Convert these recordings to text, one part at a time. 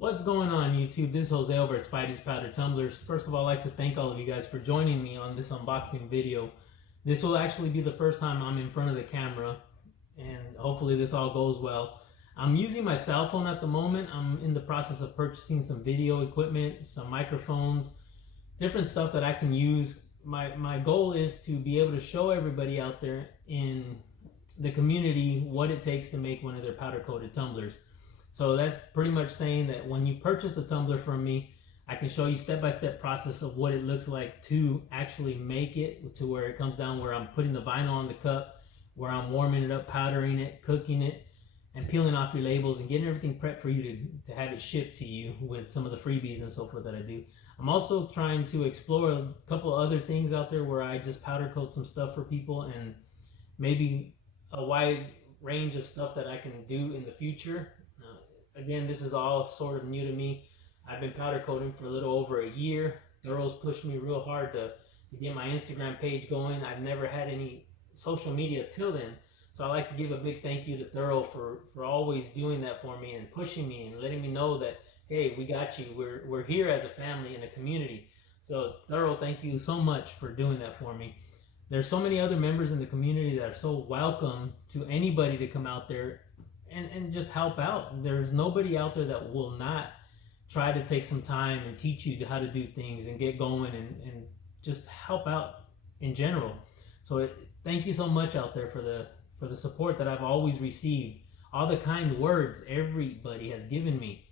What's going on, YouTube? This is Jose over at Spidey's Powder Tumblers. First of all, I'd like to thank all of you guys for joining me on this unboxing video. This will actually be the first time I'm in front of the camera, and hopefully this all goes well. I'm using my cell phone at the moment. I'm in the process of purchasing some video equipment, some microphones, different stuff that I can use. My goal is to be able to show everybody out there in the community what it takes to make one of their powder-coated tumblers. So that's pretty much saying that when you purchase a tumbler from me, I can show you step-by-step process of what it looks like to actually make it to where it comes down where I'm putting the vinyl on the cup, where I'm warming it up, powdering it, cooking it, and peeling off your labels and getting everything prepped for you to have it shipped to you with some of the freebies and so forth that I do. I'm also trying to explore a couple other things out there where I just powder coat some stuff for people, and maybe a wide range of stuff that I can do in the future. Again, this is all sort of new to me. I've been powder coating for a little over a year. Thurl's pushed me real hard to get my Instagram page going. I've never had any social media till then. So I like to give a big thank you to Thurl for always doing that for me and pushing me and letting me know that, hey, we got you. We're here as a family and a community. So Thurl, thank you so much for doing that for me. There's so many other members in the community that are so welcome to anybody to come out there and just help out. There's nobody out there that will not try to take some time and teach you how to do things and get going and just help out in general. So thank you so much out there for the support that I've always received, all the kind words everybody has given me.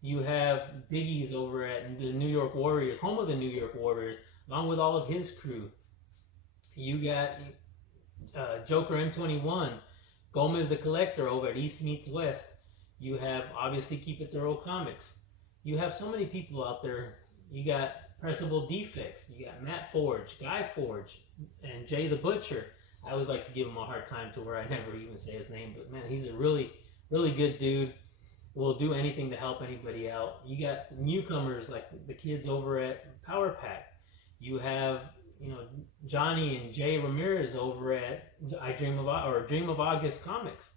You have Biggie's over at the New York Warriors, home of the New York Warriors, along with all of his crew. You got Joker M21, Gomez the Collector over at East Meets West. You have, obviously, Keep It Thorough Comics. You have so many people out there. You got Pressable Defects. You got Matt Forge, Guy Forge, and Jay the Butcher. I always like to give him a hard time to where I never even say his name, but man, he's a really, really good dude. Will do anything to help anybody out. You got newcomers like the kids over at Power Pack. You have, Johnny and Jay Ramirez over at Dream of August Comics.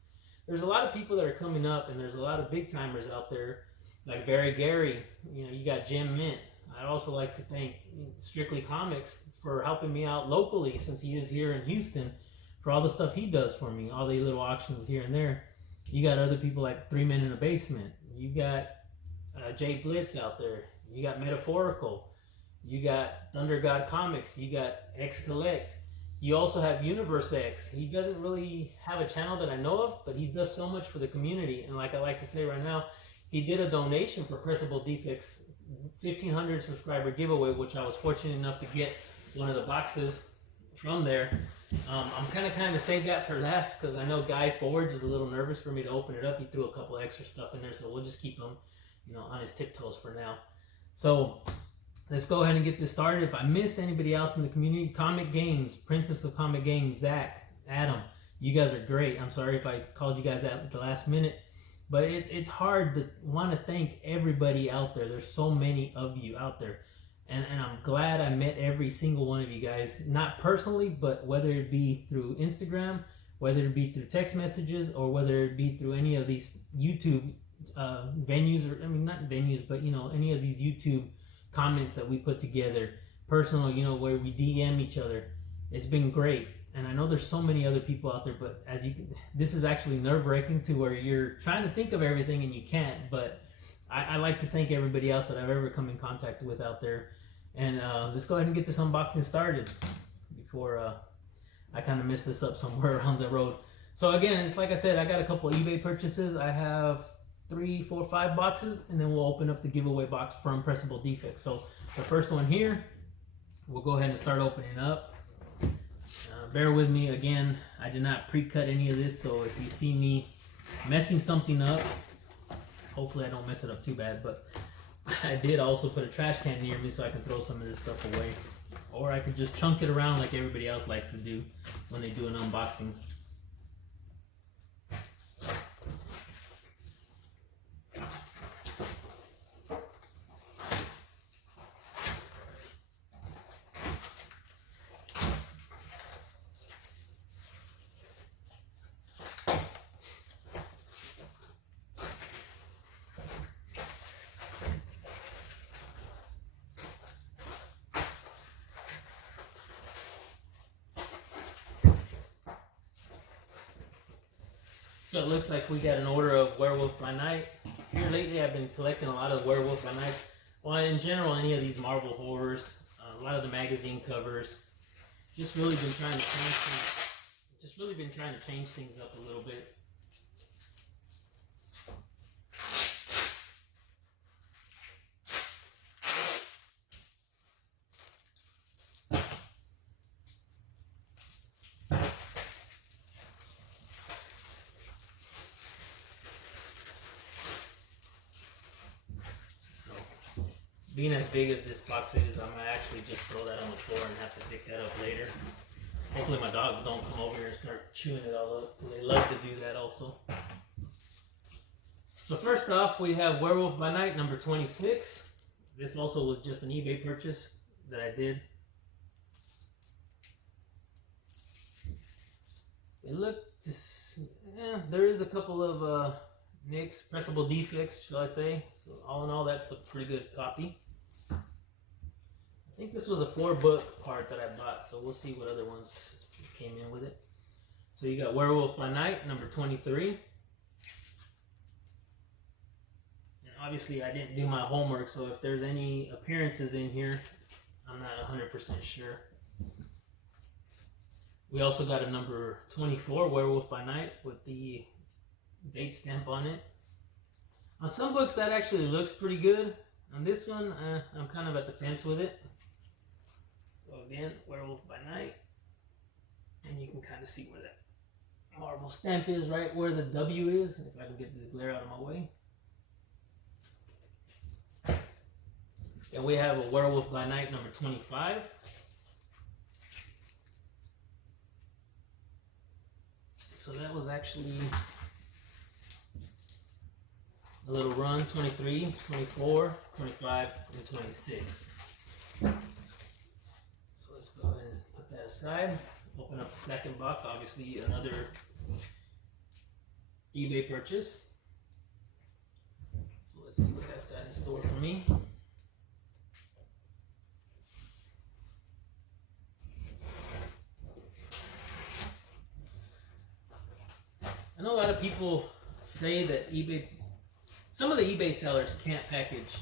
There's a lot of people that are coming up, and there's a lot of big timers out there, like Very Gary. You got Jim Mint. I'd also like to thank Strictly Comics for helping me out locally, since he is here in Houston, for all the stuff he does for me, all the little auctions here and there. You got other people like Three Men in a Basement. You got Jay Blitz out there. You got Metaphorical. You got Thunder God Comics. You got X Collect. You also have Universe X. He doesn't really have a channel that I know of, but he does so much for the community. And like I like to say right now, he did a donation for Pressable Defects 1,500 subscriber giveaway, which I was fortunate enough to get one of the boxes from there. I'm kind of saved that for last because I know Guy Forge is a little nervous for me to open it up. He threw a couple extra stuff in there, so we'll just keep him, on his tiptoes for now. So let's go ahead and get this started. If I missed anybody else in the community, Comic Games, Princess of Comic Games, Zach, Adam, you guys are great. I'm sorry if I called you guys out at the last minute, but it's hard to want to thank everybody out there. There's so many of you out there. And I'm glad I met every single one of you guys, not personally, but whether it be through Instagram, whether it be through text messages, or whether it be through any of these YouTube venues, or not venues, but any of these YouTube comments that we put together, personal, where we DM each other. It's been great. And I know there's so many other people out there, but this is actually nerve-wracking to where you're trying to think of everything and you can't, but I like to thank everybody else that I've ever come in contact with out there. And let's go ahead and get this unboxing started before I kind of mess this up somewhere around the road. So again, it's like I said, I got a couple eBay purchases. I have 3, 4, 5 boxes, and then we'll open up the giveaway box from Pressable Defects. So the first one here, we'll go ahead and start opening up. Bear with me again, I did not pre-cut any of this, so if you see me messing something up, hopefully I don't mess it up too bad, but I did also put a trash can near me so I can throw some of this stuff away. Or I could just chunk it around like everybody else likes to do when they do an unboxing. So it looks like we got an order of Werewolf by Night. Here lately I've been collecting a lot of Werewolf by Night. Well, in general, any of these Marvel horrors, a lot of the magazine covers. Just really been trying to change things up a little bit. Being as big as this box is, I'm gonna actually just throw that on the floor and have to pick that up later. Hopefully my dogs don't come over here and start chewing it all up. They love to do that also. So first off, we have Werewolf by Night number 26. This also was just an eBay purchase that I did. It looked, there is a couple of nicks, pressable defects, shall I say. So all in all, that's a pretty good copy. I think this was a 4-book part that I bought, so we'll see what other ones came in with it. So you got Werewolf by Night, number 23. And obviously I didn't do my homework, so if there's any appearances in here, I'm not 100% sure. We also got a number 24, Werewolf by Night, with the date stamp on it. On some books that actually looks pretty good. On this one, I'm kind of at the fence with it. So again, Werewolf by Night. And you can kind of see where that Marvel stamp is, right where the W is, if I can get this glare out of my way. And we have a Werewolf by Night number 25. So that was actually a little run, 23, 24, 25, and 26. So let's go ahead and put that aside. Open up the second box, obviously another eBay purchase. So let's see what that's got in store for me. I know a lot of people say that some of the eBay sellers can't package.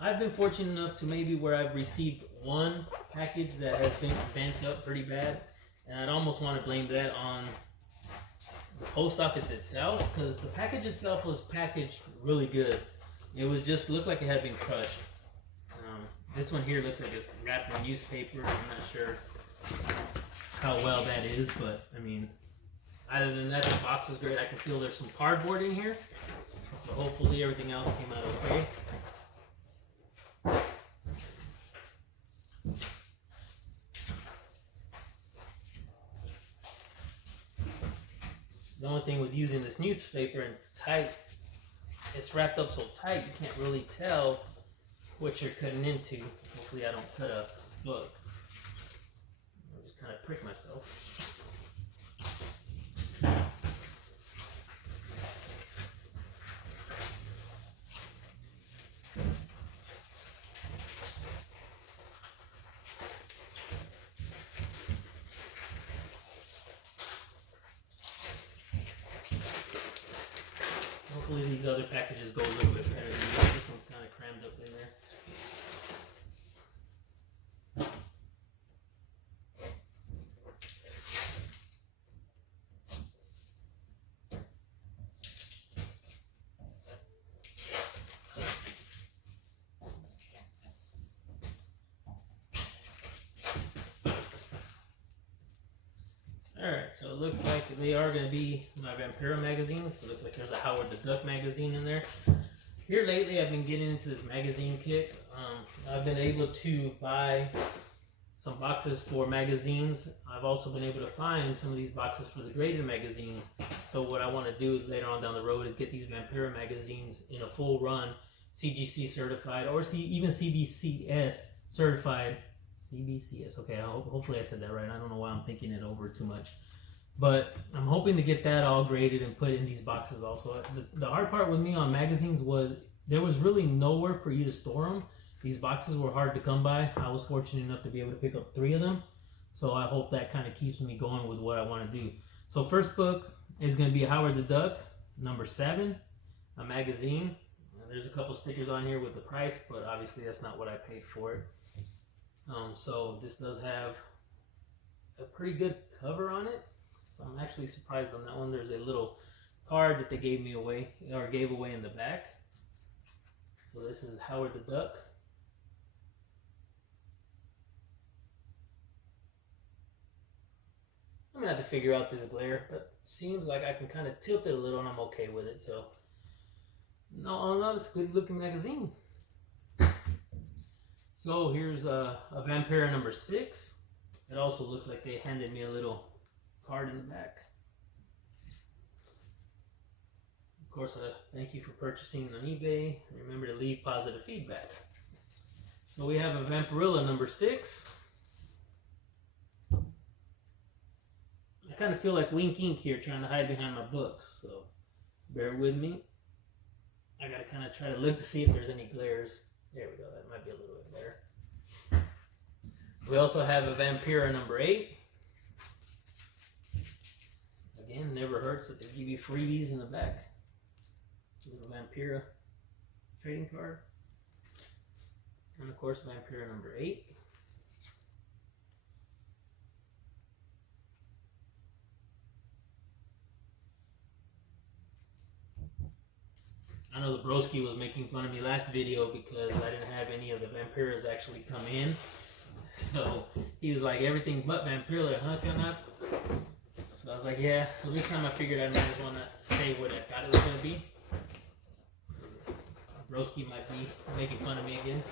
I've been fortunate enough to maybe where I've received one package that has been bent up pretty bad, and I'd almost want to blame that on the post office itself, because the package itself was packaged really good. It was just looked like it had been crushed. This one here looks like it's wrapped in newspaper. I'm not sure how well that is, but I mean, other than that, the box was great. I can feel there's some cardboard in here, so hopefully everything else came out okay. The only thing with using this newspaper and tight, it's wrapped up so tight you can't really tell what you're cutting into. Hopefully I don't cut a book. I'll just kind of prick myself. Hopefully these other packages go a little bit better. This one's kind of crammed up in there. Alright, so it looks like they are going to be my Vampiro magazines. It looks like there's a Howard the Duck magazine in there. Here lately I've been getting into this magazine kick. I've been able to buy some boxes for magazines. I've also been able to find some of these boxes for the graded magazines. So what I want to do later on down the road is get these Vampiro magazines in a full run, CGC certified, or even CBCS certified. CBCS, okay, hopefully I said that right. I don't know why I'm thinking it over too much. But I'm hoping to get that all graded and put in these boxes also. The hard part with me on magazines was there was really nowhere for you to store them. These boxes were hard to come by. I was fortunate enough to be able to pick up 3 of them. So I hope that kind of keeps me going with what I want to do. So first book is going to be Howard the Duck, number 7, a magazine. There's a couple stickers on here with the price, but obviously that's not what I paid for it. So this does have a pretty good cover on it. So I'm actually surprised on that one. There's a little card that they gave away in the back. So this is Howard the Duck. I'm gonna have to figure out this glare, but it seems like I can kind of tilt it a little and I'm okay with it. So no, it's a good looking magazine. So here's a Vampira number 6. It also looks like they handed me a little card in the back. Of course, thank you for purchasing on eBay. Remember to leave positive feedback. So we have a Vampirilla number 6. I kind of feel like Wink Ink here trying to hide behind my books, so bear with me. I gotta kind of try to look to see if there's any glares. There we go, that might be a little bit there. We also have a Vampira number 8. Again, never hurts that they give you freebies in the back. Little Vampira trading card. And of course, Vampira number 8. I know the broski was making fun of me last video because I didn't have any of the Vampiras actually come in. So he was like, everything but Vampira, huh, Kanat? So I was like, yeah. So this time I figured I might as well not say what I thought it was going to be. Broski might be making fun of me again.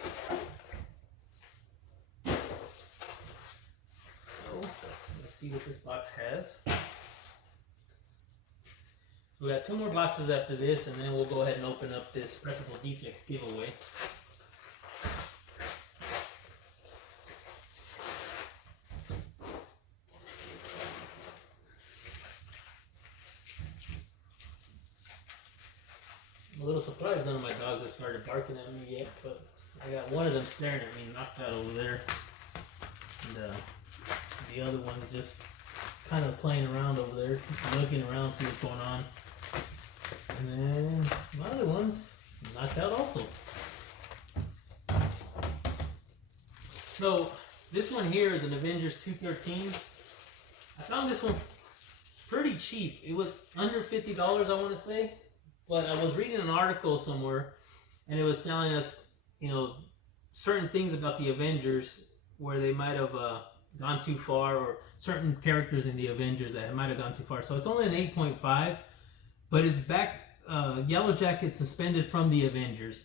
So let's see what this box has. We got 2 more boxes after this, and then we'll go ahead and open up this Pressable Defects giveaway. I'm a little surprised none of my dogs have started barking at me yet, but I got one of them staring at me, knocked out over there, and the other one just kind of playing around over there, looking around, see what's going on. And then my other one's knocked out also. So this one here is an Avengers 213. I found this one pretty cheap. It was under $50, I want to say. But I was reading an article somewhere, and it was telling us, certain things about the Avengers where they might have gone too far, or certain characters in the Avengers that might have gone too far. So it's only an 8.5, but it's back. Yellow Jacket suspended from the Avengers.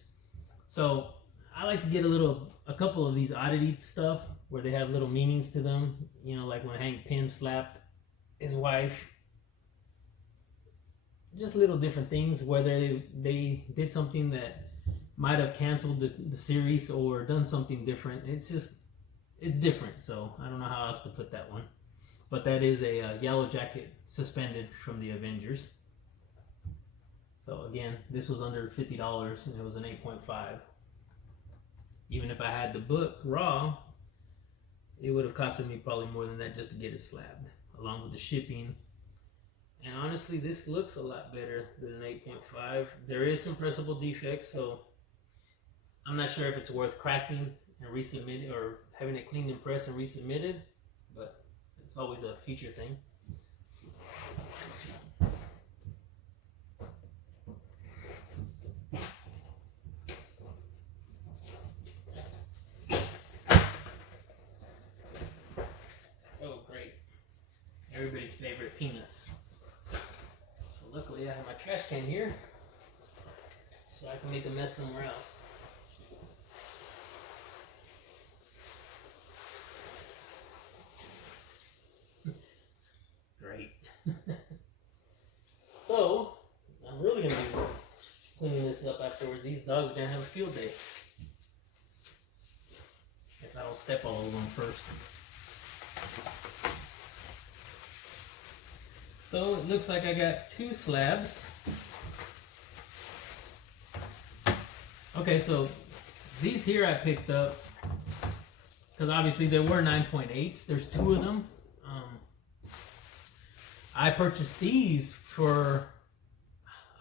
So I like to get a couple of these oddity stuff where they have little meanings to them. Like when Hank Pym slapped his wife. Just little different things, whether they did something that might have canceled the series or done something different. It's different. So I don't know how else to put that one. But that is a Yellow Jacket suspended from the Avengers. So again, this was under $50 and it was an 8.5. Even if I had the book raw, it would have costed me probably more than that just to get it slabbed, along with the shipping. And honestly, this looks a lot better than an 8.5. There is some pressable defects, so I'm not sure if it's worth cracking and resubmitting, or having it cleaned and pressed and resubmitted, but it's always a future thing. Oh, great. Everybody's favorite peanuts. Luckily I have my trash can here, so I can make a mess somewhere else. Great. So, I'm really going to be cleaning this up afterwards. These dogs are going to have a field day. If I don't step all over them first. So it looks like I got 2 slabs. Okay, so these here I picked up because obviously there were 9.8s. There's 2 of them. I purchased these for,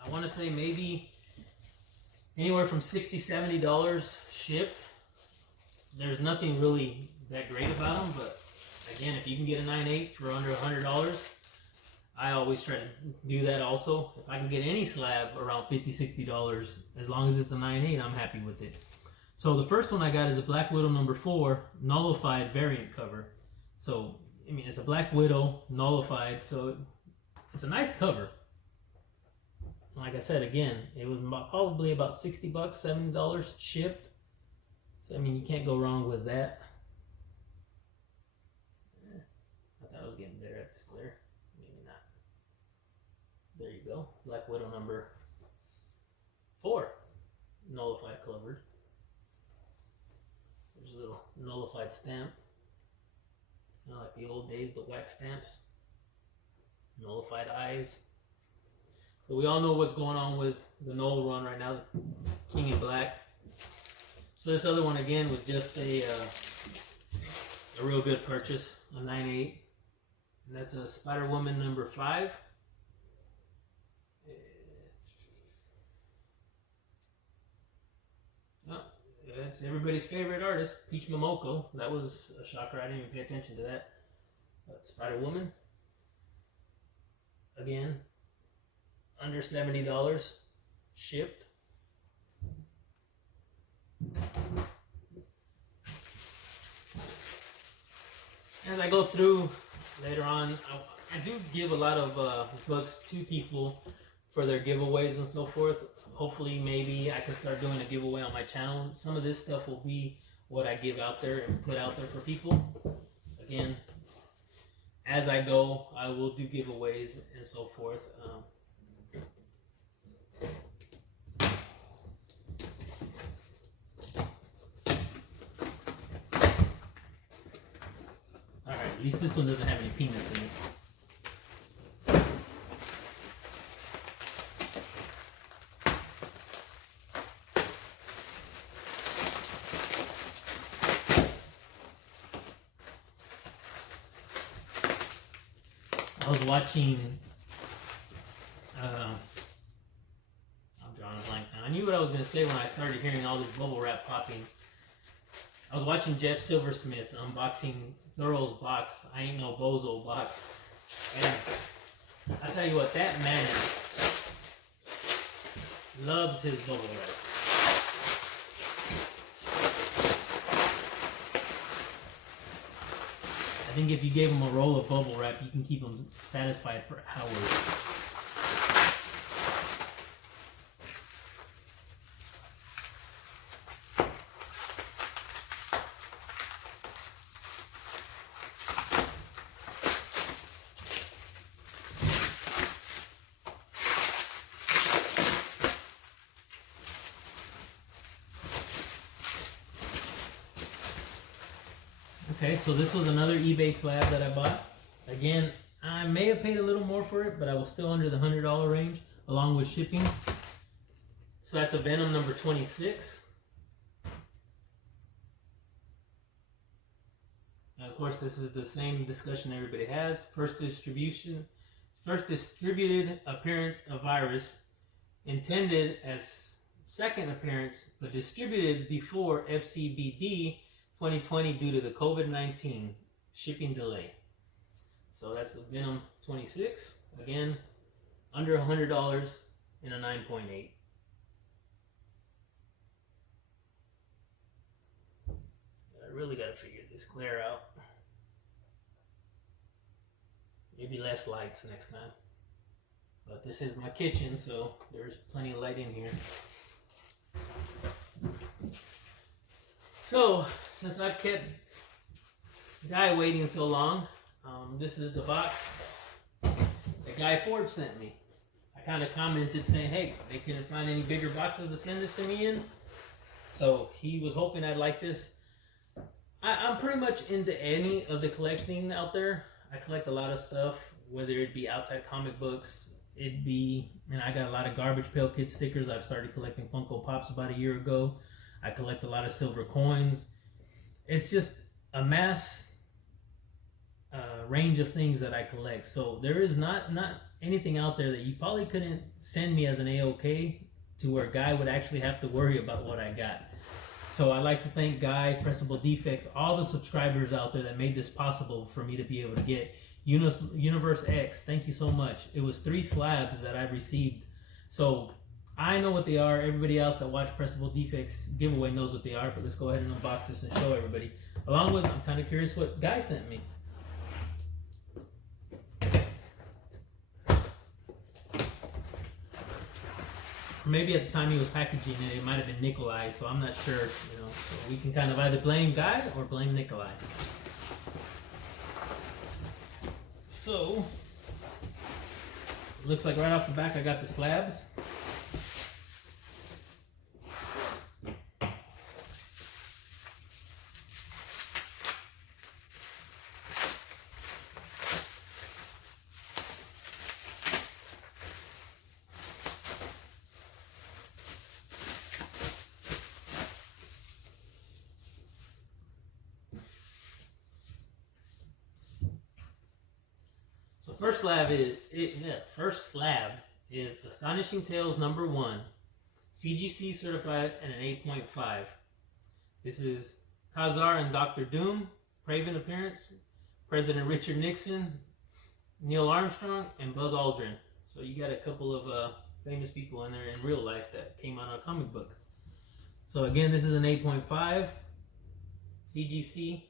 I want to say maybe anywhere from $60-$70 shipped. There's nothing really that great about them, but again, if you can get a 9/8 for under $100, I always try to do that also. If I can get any slab around $50-$60, as long as it's a 9/8, I'm happy with it. So the first one I got is a Black Widow number 4 nullified variant cover. So, I mean, it's a Black Widow nullified, so it's a nice cover. Like I said, again, it was probably about $60, $70 shipped. So, I mean, you can't go wrong with that. I thought I was getting better at this glare. Maybe not. There you go. Black Widow number 4. Nullified covered. There's a little nullified stamp. You know, like the old days, the wax stamps. Nullified eyes. So we all know what's going on with the Null run right now. King in Black. So this other one again was just a real good purchase, a 9/8, and that's a Spider-Woman number 5. Oh, it's everybody's favorite artist, Peach Momoko. That was a shocker. I didn't even pay attention to that. But Spider-Woman, again, under $70 shipped. As I go through later on, I do give a lot of books to people for their giveaways and so forth. Hopefully, maybe I can start doing a giveaway on my channel. Some of this stuff will be what I give out there and put out there for people. Again, as I go, I will do giveaways and so forth. Alright, at least this one doesn't have any peanuts in it. I was watching, I'm drawing a blank now. I knew what I was going to say when I started hearing all this bubble wrap popping. I was watching Jeff Silversmith unboxing Thurl's box. I Ain't No Bozo box. And I tell you what, that man loves his bubble wrap. I think if you gave him a roll of bubble wrap, you can keep him satisfied for hours. Okay, so this was another eBay slab that I bought. Again, I may have paid a little more for it, but I was still under the $100 range, along with shipping. So that's a Venom number 26. And of course, this is the same discussion everybody has. First distributed appearance of virus, intended as second appearance, but distributed before FCBD 2020 due to the COVID-19 shipping delay. So that's the Venom 26. Again, under $100 in a 9.8. I really got to figure this glare out. Maybe less lights next time. But this is my kitchen, so there's plenty of light in here. So, since I've kept Guy waiting so long, this is the box that Guy Forbes sent me. I kind of commented saying, hey, they couldn't find any bigger boxes to send this to me in. So, he was hoping I'd like this. I'm pretty much into any of the collecting out there. I collect a lot of stuff, whether it be outside comic books, it'd be, and I got a lot of Garbage Pail Kid stickers. I've started collecting Funko Pops about a year ago. I collect a lot of silver coins. It's just a mass range of things that I collect. So there is not anything out there that you probably couldn't send me as an AOK to where Guy would actually have to worry about what I got. So I'd like to thank Guy, Pressable Defects, all the subscribers out there that made this possible for me to be able to get Universe X. Thank you so much. It was 3 slabs that I received. So I know what they are. Everybody else that watched Pressable Defects giveaway knows what they are, but let's go ahead and unbox this and show everybody. Along with, I'm kind of curious what Guy sent me. Maybe at the time he was packaging it, it might have been Nikolai, so I'm not sure, you know. So we can kind of either blame Guy or blame Nikolai. So, looks like right off the back I got the slabs. So first slab is Astonishing Tales number 1, CGC certified and an 8.5. This is Khazar and Dr. Doom, Craven appearance, President Richard Nixon, Neil Armstrong, and Buzz Aldrin. So you got a couple of famous people in there in real life that came out of a comic book. So again, this is an 8.5 CGC.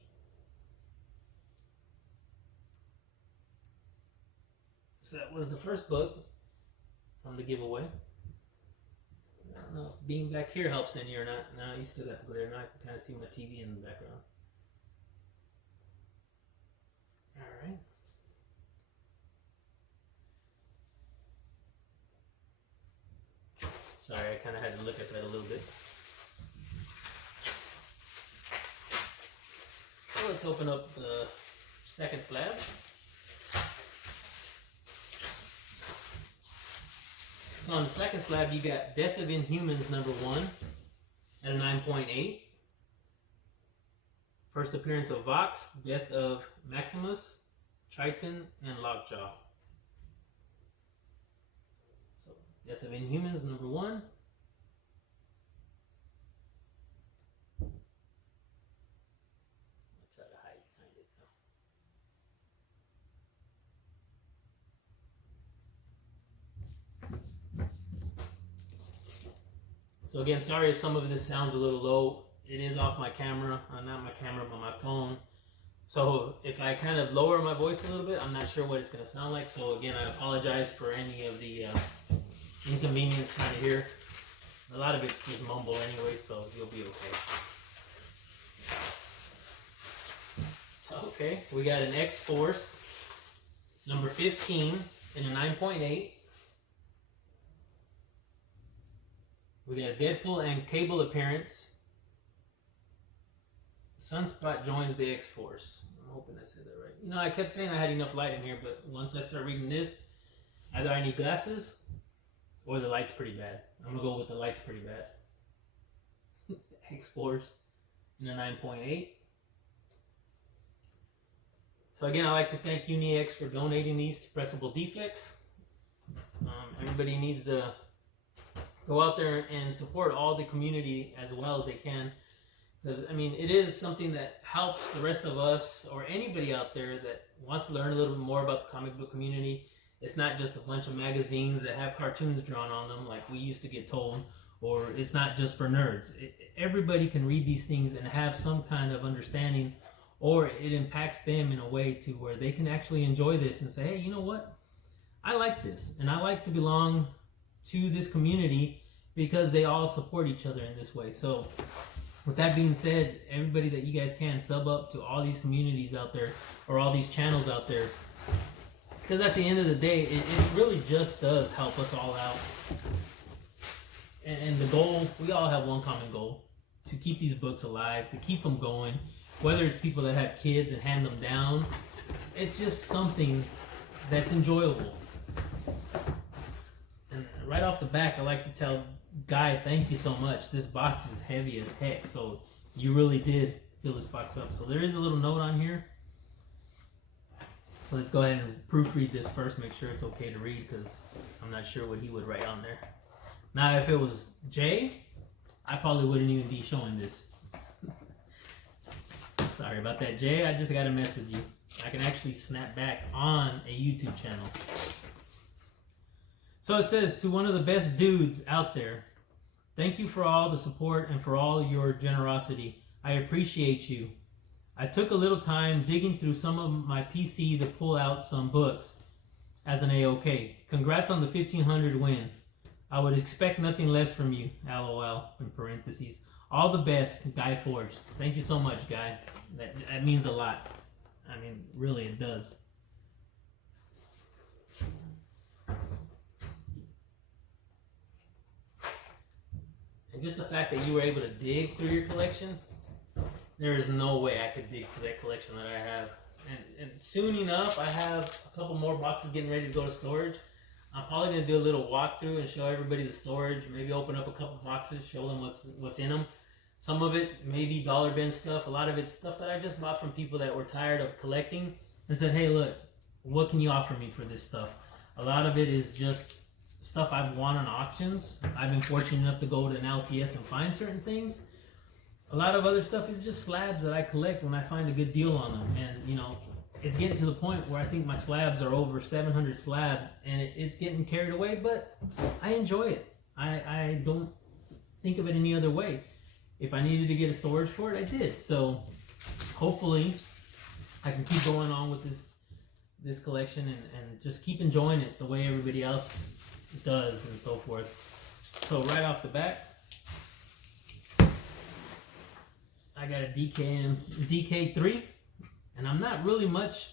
So that was the first book from the giveaway. I don't know if being back here helps any or not. No, you still got the glare. Now I can kind of see my TV in the background. Alright. Sorry, I kind of had to look at that a little bit. So let's open up the second slab. So on the second slab, you got Death of Inhumans number 1 at a 9.8. First appearance of Vox, Death of Maximus, Triton, and Lockjaw. So Death of Inhumans number 1. I'll try to hide behind it now. So again, sorry if some of this sounds a little low. It is off my camera, not my camera, but my phone. So if I kind of lower my voice a little bit, I'm not sure what it's going to sound like. So again, I apologize for any of the inconvenience trying to hear. A lot of it's just mumble anyway, so you'll be okay. Okay, we got an X-Force number 15 in a 9.8. We got a Deadpool and Cable appearance. Sunspot joins the X-Force. I'm hoping I said that right. You know, I kept saying I had enough light in here, but once I start reading this, either I need glasses or the light's pretty bad. I'm going to go with the light's pretty bad. X-Force in a 9.8. So again, I'd like to thank UniX for donating these to Pressable Defects. Everybody needs to go out there and support all the community as well as they can. Because, I mean, it is something that helps the rest of us or anybody out there that wants to learn a little bit more about the comic book community. It's not just a bunch of magazines that have cartoons drawn on them like we used to get told, or it's not just for nerds. Everybody can read these things and have some kind of understanding, or it impacts them in a way to where they can actually enjoy this and say, hey, you know what? I like this, and I like to belong to this community because they all support each other in this way. So with that being said, everybody that you guys can sub up to all these communities out there or all these channels out there, because at the end of the day, it really just does help us all out. And the goal, we all have one common goal, to keep these books alive, to keep them going. Whether it's people that have kids and hand them down, it's just something that's enjoyable. And right off the back, I like to tell Guy, thank you so much. This box is heavy as heck, so you really did fill this box up. So there is a little note on here. So let's go ahead and proofread this first, make sure it's okay to read, because I'm not sure what he would write on there. Now, if it was Jay, I probably wouldn't even be showing this. Sorry about that, Jay. I just got to mess with you. I can actually snap back on a YouTube channel. So it says, to one of the best dudes out there, thank you for all the support and for all your generosity. I appreciate you. I took a little time digging through some of my PC to pull out some books as an A-OK. Congrats on the 1500 win. I would expect nothing less from you. LOL, in parentheses. All the best, Guy Forge. Thank you so much, Guy. That means a lot. I mean, really, it does. And just the fact that you were able to dig through your collection, there is no way I could dig through that collection that I have. And soon enough, I have a couple more boxes getting ready to go to storage. I'm probably going to do a little walkthrough and show everybody the storage. Maybe open up a couple boxes, show them what's in them. Some of it may be dollar bin stuff. A lot of it's stuff that I just bought from people that were tired of collecting and said, hey, look, what can you offer me for this stuff? A lot of it is just stuff I've won on auctions. I've been fortunate enough to go to an LCS and find certain things. A lot of other stuff is just slabs that I collect when I find a good deal on them. And, you know, it's getting to the point where I think my slabs are over 700 slabs, and it's getting carried away, but I enjoy it. I don't think of it any other way. If I needed to get a storage for it, I did. So hopefully I can keep going on with this collection and just keep enjoying it the way everybody else does and so forth. So right off the bat, I got a DK3, and I'm not really much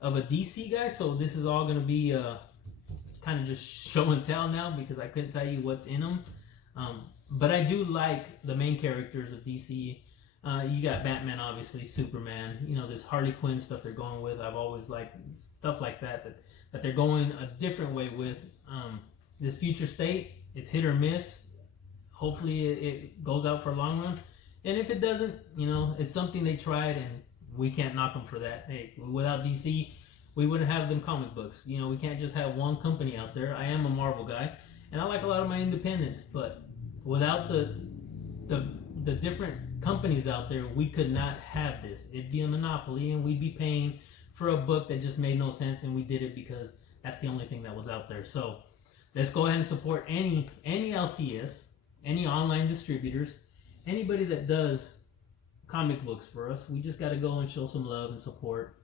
of a DC guy, so this is all going to be kind of just show and tell now because I couldn't tell you what's in them. But I do like the main characters of DC. You got Batman, obviously, Superman, you know, this Harley Quinn stuff they're going with. I've always liked stuff like that they're going a different way with. This Future State, it's hit or miss. Hopefully it goes out for a long run. And if it doesn't, you know, it's something they tried, and we can't knock them for that. Hey, without DC, we wouldn't have them comic books. You know, we can't just have one company out there. I am a Marvel guy, and I like a lot of my independents, but without the different companies out there, we could not have this. It'd be a monopoly, and we'd be paying for a book that just made no sense, and we did it because that's the only thing that was out there. So let's go ahead and support any LCS, any online distributors, anybody that does comic books for us. We just got to go and show some love and support.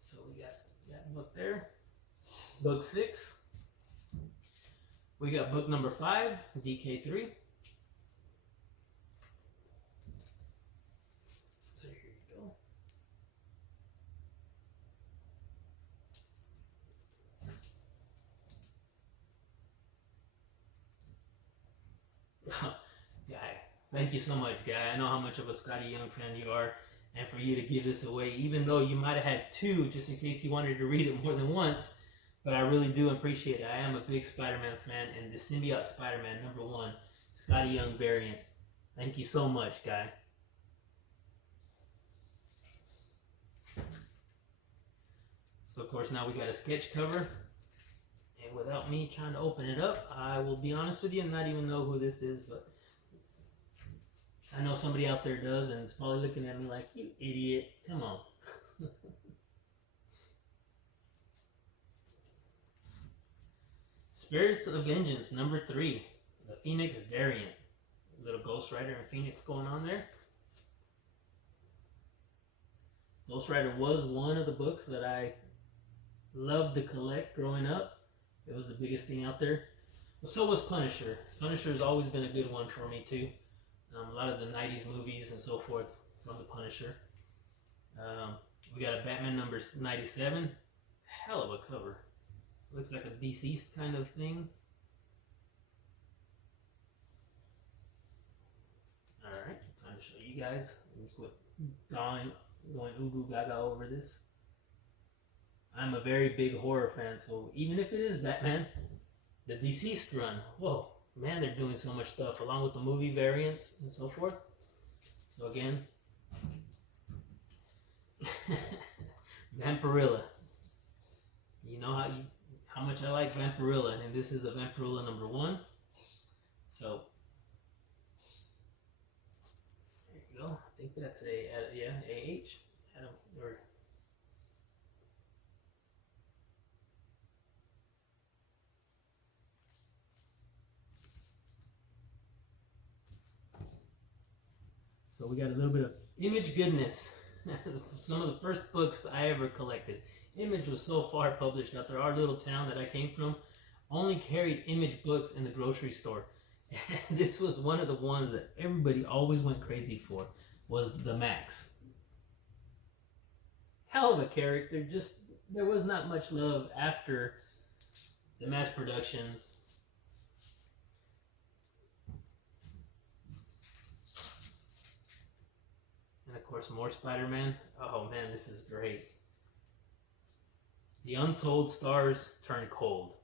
So we got that book there. Book 6. We got book number 5, DK3. So here you go. Guy, thank you so much, Guy. I know how much of a Scotty Young fan you are, and for you to give this away, even though you might have had 2 just in case you wanted to read it more than once, but I really do appreciate it. I am a big Spider-Man fan, and the Symbiote Spider-Man #1, Scotty Young variant. Thank you so much, Guy. So, of course, now we got a sketch cover. And without me trying to open it up, I will be honest with you and not even know who this is, but I know somebody out there does, and it's probably looking at me like, you idiot, come on. Spirits of Vengeance #3, the Phoenix variant. A little Ghost Rider and Phoenix going on there. Ghost Rider was one of the books that I loved to collect growing up. It was the biggest thing out there. But so was Punisher. Punisher has always been a good one for me too. A lot of the 90s movies and so forth from the Punisher. We got a Batman #97. Hell of a cover. Looks like a deceased kind of thing. Alright, time to show you guys. Let me quit going ooh gaga over this. I'm a very big horror fan, so even if it is Batman, the deceased run, whoa, man, they're doing so much stuff along with the movie variants and so forth. So again, Vampirilla. You know how much I like Vampirilla, and this is a Vampirilla number 1. So there you go. I think that's AH. Or so we got a little bit of Image goodness. Some of the first books I ever collected. Image was so far published out there. Our little town that I came from only carried Image books in the grocery store. And this was one of the ones that everybody always went crazy for, was the Max. Hell of a character. Just, there was not much love after the mass productions. And of course, more Spider-Man. Oh man, this is great. The Untold Stars Turn Cold.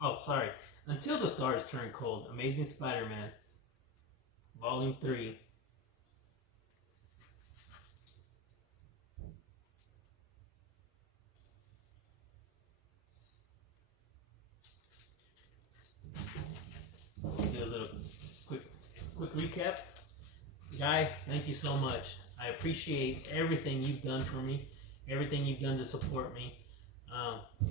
Oh, sorry. Until the Stars Turn Cold. Amazing Spider-Man. Volume 3. Do a little quick recap. Guy, thank you so much. I appreciate everything you've done for me, everything you've done to support me,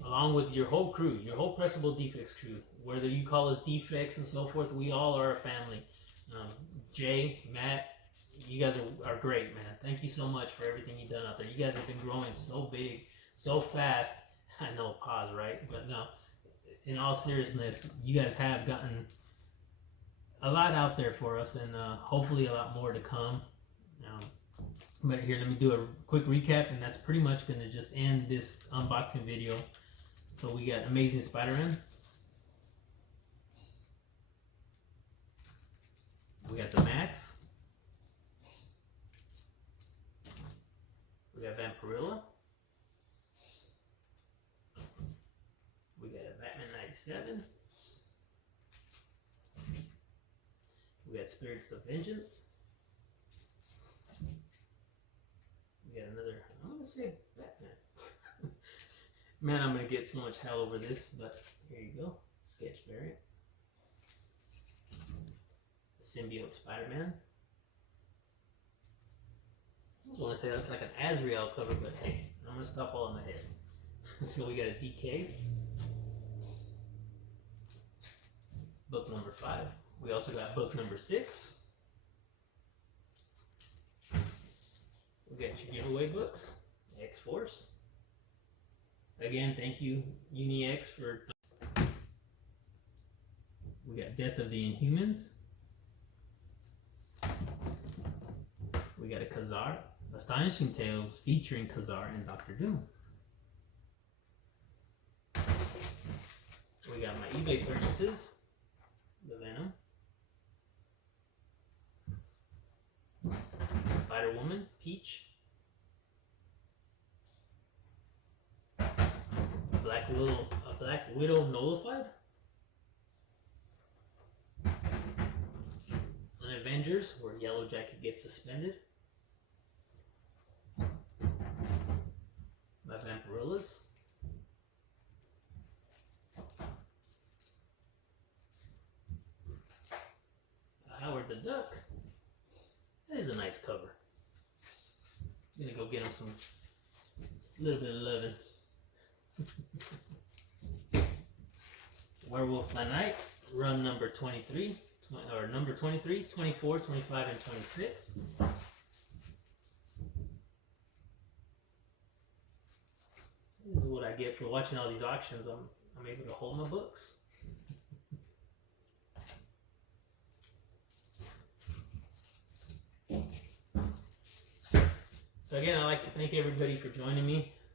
along with your whole crew, your whole Pressable Defects crew. Whether you call us Defects and so forth, we all are a family. Jay, Matt, you guys are great, man. Thank you so much for everything you've done out there. You guys have been growing so big, so fast. I know, pause, right? But no, in all seriousness, you guys have gotten a lot out there for us, and hopefully a lot more to come. But here, let me do a quick recap, and that's pretty much going to just end this unboxing video. So we got Amazing Spider-Man. We got the Max. We got Vampirilla. We got a Batman 97. We got Spirits of Vengeance. We got another, I'm going to say Batman. Man, I'm going to get so much hell over this, but here you go. Sketch variant. The Symbiote Spider-Man. I just want to say that's like an Azrael cover, but hey, I'm going to stop all in my head. So we got a DK. Book number 5. We also got book number 6. We got your giveaway books, X-Force. Again, thank you, UniX, for... We got Death of the Inhumans. We got a Khazar, Astonishing Tales featuring Khazar and Dr. Doom. We got my eBay purchases, the Venom, Spider-Woman, Peach, Black Widow Nullified, an Avengers where Yellow Jacket gets suspended, my Vampirillas, Howard the Duck. That is a nice cover. I'm gonna go get him some little bit of loving. Werewolf by Night, run number 23, or number 23, 24, 25, and 26. This is what I get for watching all these auctions. I'm able to hold my books. So again, I'd like to thank everybody for joining me.